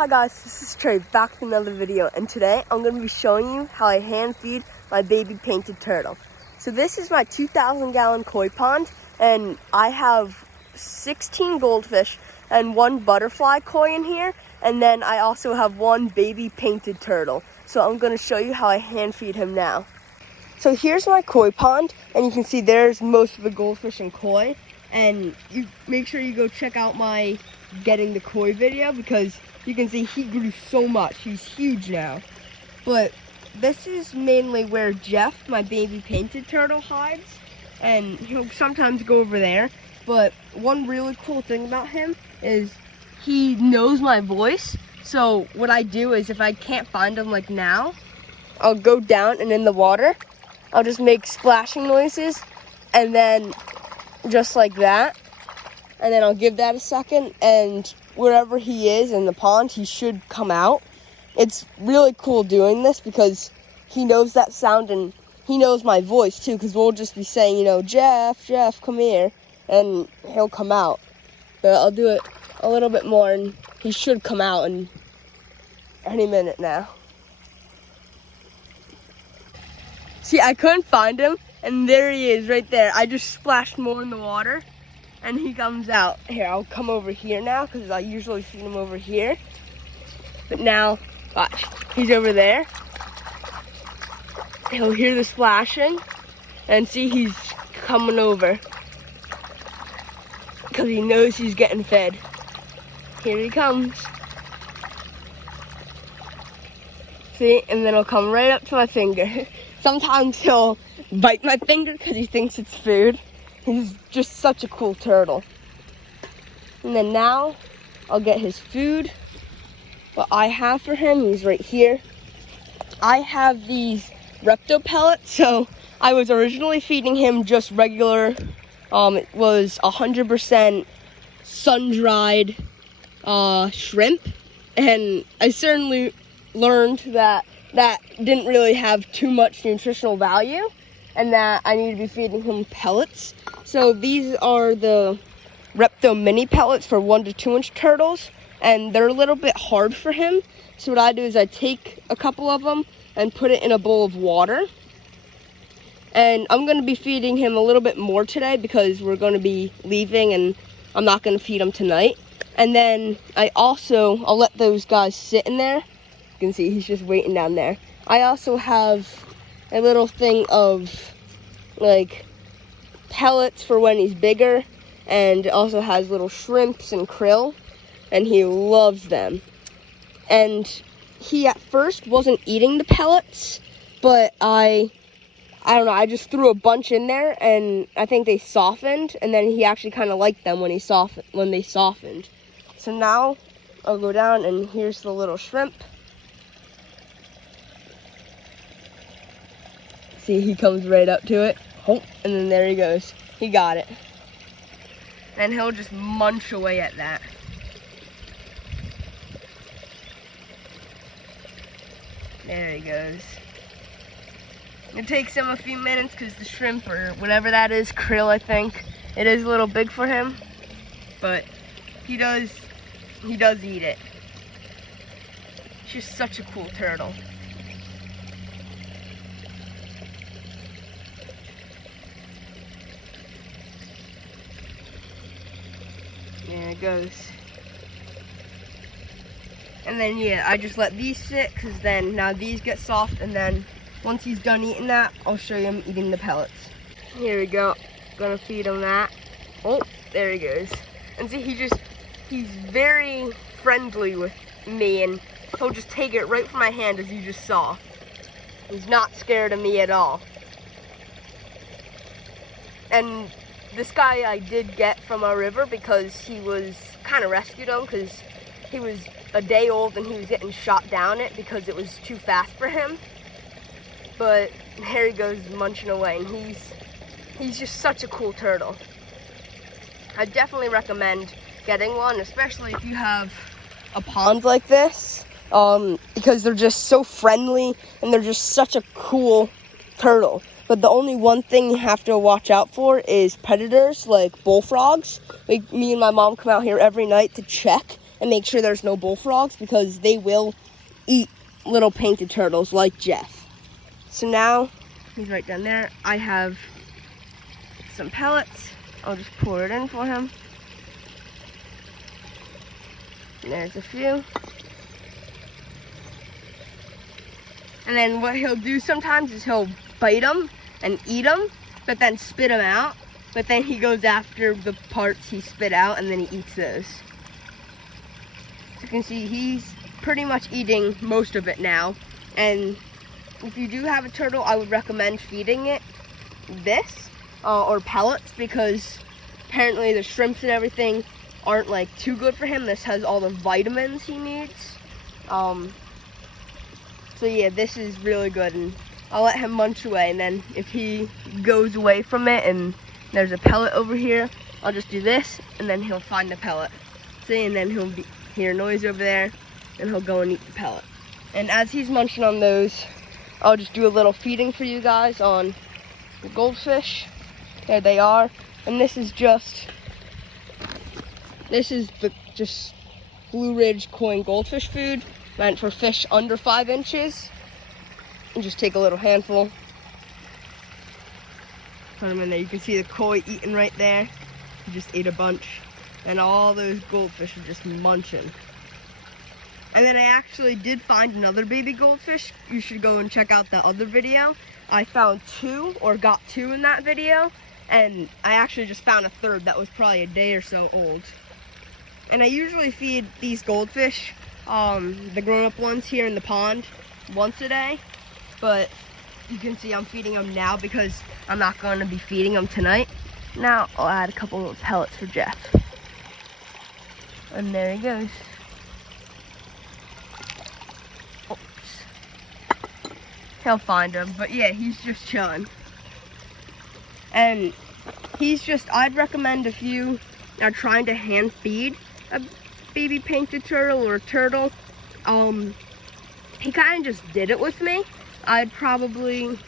Hi guys, this is Trey back with another video, and today I'm going to be showing you how I hand feed my baby painted turtle. So this is my 2,000-gallon koi pond, and I have 16 goldfish and one butterfly koi in here, and then I also have one baby painted turtle. So I'm going to show you how I hand feed him now. So here's my koi pond, and you can see there's most of the goldfish and koi, and you make sure you go check out my getting the koi video because you can see he grew so much. He's huge now. But this is mainly where Jeff, my baby painted turtle, hides, and he'll sometimes go over there. But one really cool thing about him is he knows my voice. So what I do is if I can't find him like now, I'll go down and in the water, I'll just make splashing noises, and then just like that. And then I'll give that a second, and wherever he is in the pond, he should come out. It's really cool doing this because he knows that sound and he knows my voice too, because we'll just be saying, you know, Jeff, come here, and he'll come out. But I'll do it a little bit more, and he should come out in any minute now. See, I couldn't find him, and there he is right there. I just splashed more in the water, and he comes out. Here, I'll come over here now because I usually feed him over here. But now, watch, he's over there. He'll hear the splashing, and see he's coming over because he knows he's getting fed. Here he comes. See, and then he'll come right up to my finger. Sometimes he'll bite my finger because he thinks it's food. He's just such a cool turtle. And then now I'll get his food. What I have for him, he's right here. I have these Repto pellets. So I was originally feeding him just regular, it was 100% sun-dried shrimp. And I certainly learned that didn't really have too much nutritional value, and that I need to be feeding him pellets. So these are the Repto mini pellets for 1 to 2 inch turtles, and they're a little bit hard for him. So what I do is I take a couple of them and put it in a bowl of water. And I'm going to be feeding him a little bit more today because we're going to be leaving and I'm not going to feed him tonight. And then I'll let those guys sit in there. You can see he's just waiting down there. I also have a little thing of like pellets for when he's bigger, and it also has little shrimps and krill, and he loves them. And he at first wasn't eating the pellets, but I don't know, I just threw a bunch in there and I think they softened, and then he actually kind of liked them when they softened. So now I'll go down, and here's the little shrimp. See, he comes right up to it. Oh, and then there he goes. He got it. And he'll just munch away at that. There he goes. It takes him a few minutes because the shrimp, or whatever that is, krill I think, it is a little big for him. But he does eat it. It's just such a cool turtle. There it goes. And then yeah, I just let these sit because then now these get soft, and then once he's done eating that, I'll show you him eating the pellets. Here we go. Gonna feed him that. Oh, there he goes. And see, he's very friendly with me, and he'll just take it right from my hand, as you just saw. He's not scared of me at all. And this guy I did get from a river because he was kind of rescued him because he was a day old and he was getting shot down it because it was too fast for him. But here he goes munching away, and he's just such a cool turtle. I definitely recommend getting one, especially if you have a pond like this, because they're just so friendly and they're just such a cool turtle. But the only one thing you have to watch out for is predators like bullfrogs. Me and my mom come out here every night to check, and make sure there's no bullfrogs because they will eat little painted turtles like Jeff. So now, he's right down there. I have some pellets. I'll just pour it in for him. And there's a few. And then what he'll do sometimes is he'll bite them and eat them, but then spit them out. But then he goes after the parts he spit out and then he eats those. So you can see he's pretty much eating most of it now. And if you do have a turtle, I would recommend feeding it this or pellets, because apparently the shrimps and everything aren't like too good for him. This has all the vitamins he needs. So yeah, this is really good, and I'll let him munch away, and then if he goes away from it and there's a pellet over here, I'll just do this, and then he'll find the pellet. See, and then he'll hear noise over there, and he'll go and eat the pellet. And as he's munching on those, I'll just do a little feeding for you guys on the goldfish. There they are, and this is the just Blue Ridge Koi goldfish food, meant for fish under 5 inches. And just take a little handful, put them in there. You can see the koi eating right there. He just ate a bunch, and all those goldfish are just munching. And then I actually did find another baby goldfish. You should go and check out that other video. I found 2, or got 2 in that video, and I actually just found a third that was probably a day or so old. And I usually feed these goldfish, the grown-up ones here in the pond, once a day. But you can see I'm feeding them now because I'm not going to be feeding them tonight. Now I'll add a couple of pellets for Jeff. And there he goes. Oops. He'll find him, but yeah, he's just chilling. And I'd recommend if you are trying to hand feed a baby painted turtle or a turtle, he kind of just did it with me. I'd probably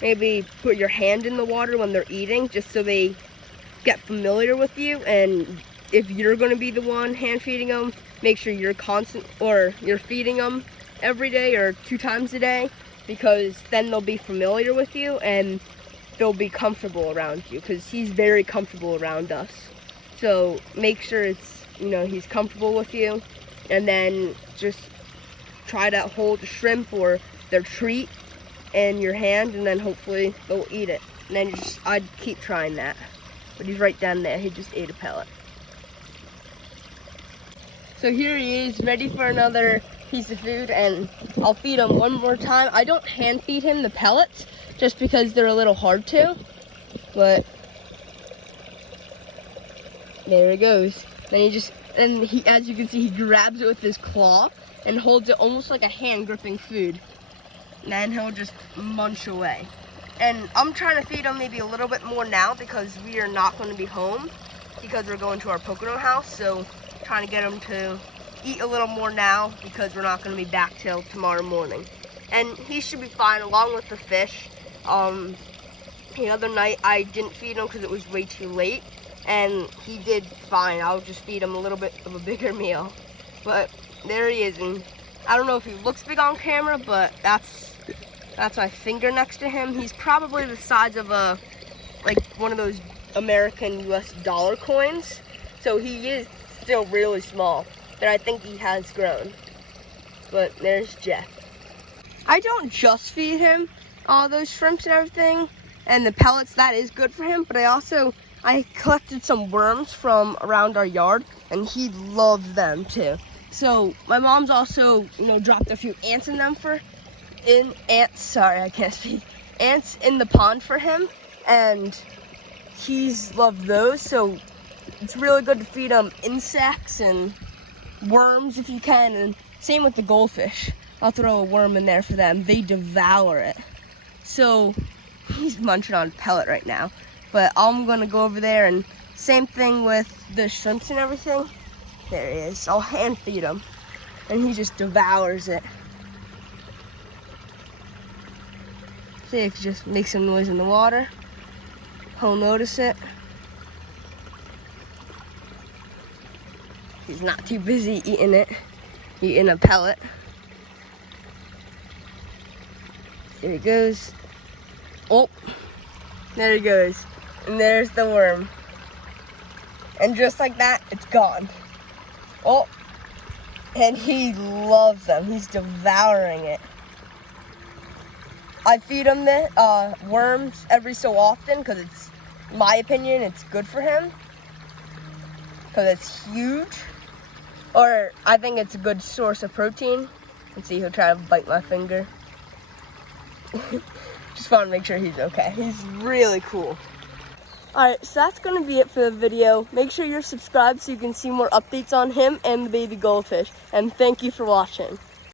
maybe put your hand in the water when they're eating, just so they get familiar with you. And if you're going to be the one hand feeding them, make sure you're feeding them every day or 2 times a day, because then they'll be familiar with you and they'll be comfortable around you, because he's very comfortable around us. So make sure he's comfortable with you, and then just try to hold a shrimp or their treat in your hand, and then hopefully they'll eat it. And then I'd keep trying that. But he's right down there. He just ate a pellet. So here he is, ready for another piece of food, and I'll feed him one more time. I don't hand feed him the pellets just because they're a little hard to, but there it goes. Then as you can see, he grabs it with his claw and holds it almost like a hand gripping food. And then he'll just munch away. And I'm trying to feed him maybe a little bit more now because we are not going to be home because we're going to our Pocono house. So trying to get him to eat a little more now because we're not going to be back till tomorrow morning. And he should be fine along with the fish. The other night I didn't feed him because it was way too late, and he did fine. I'll just feed him a little bit of a bigger meal. But there he is, and I don't know if he looks big on camera, but that's my finger next to him. He's probably the size of one of those American US dollar coins. So he is still really small, but I think he has grown. But there's Jeff. I don't just feed him all those shrimps and everything, and the pellets, that is good for him, but I collected some worms from around our yard, and he loves them too. So my mom's also, dropped a few ants in them ants in the pond for him, and he's loved those. So it's really good to feed him insects and worms if you can, and same with the goldfish. I'll throw a worm in there for them. They devour it. So he's munching on a pellet right now, but I'm gonna go over there, and same thing with the shrimps and everything. There he is. I'll hand feed him, and he just devours it. See if you just make some noise in the water, he'll notice it. He's not too busy eating it. Eating a pellet. There he goes. Oh, there he goes. And there's the worm. And just like that, it's gone. Oh, and he loves them. He's devouring it. I feed him the worms every so often because it's, in my opinion, it's good for him. Because it's huge. Or I think it's a good source of protein. Let's see, he'll try to bite my finger. Just want to make sure he's okay. He's really cool. Alright, so that's going to be it for the video. Make sure you're subscribed so you can see more updates on him and the baby goldfish. And thank you for watching.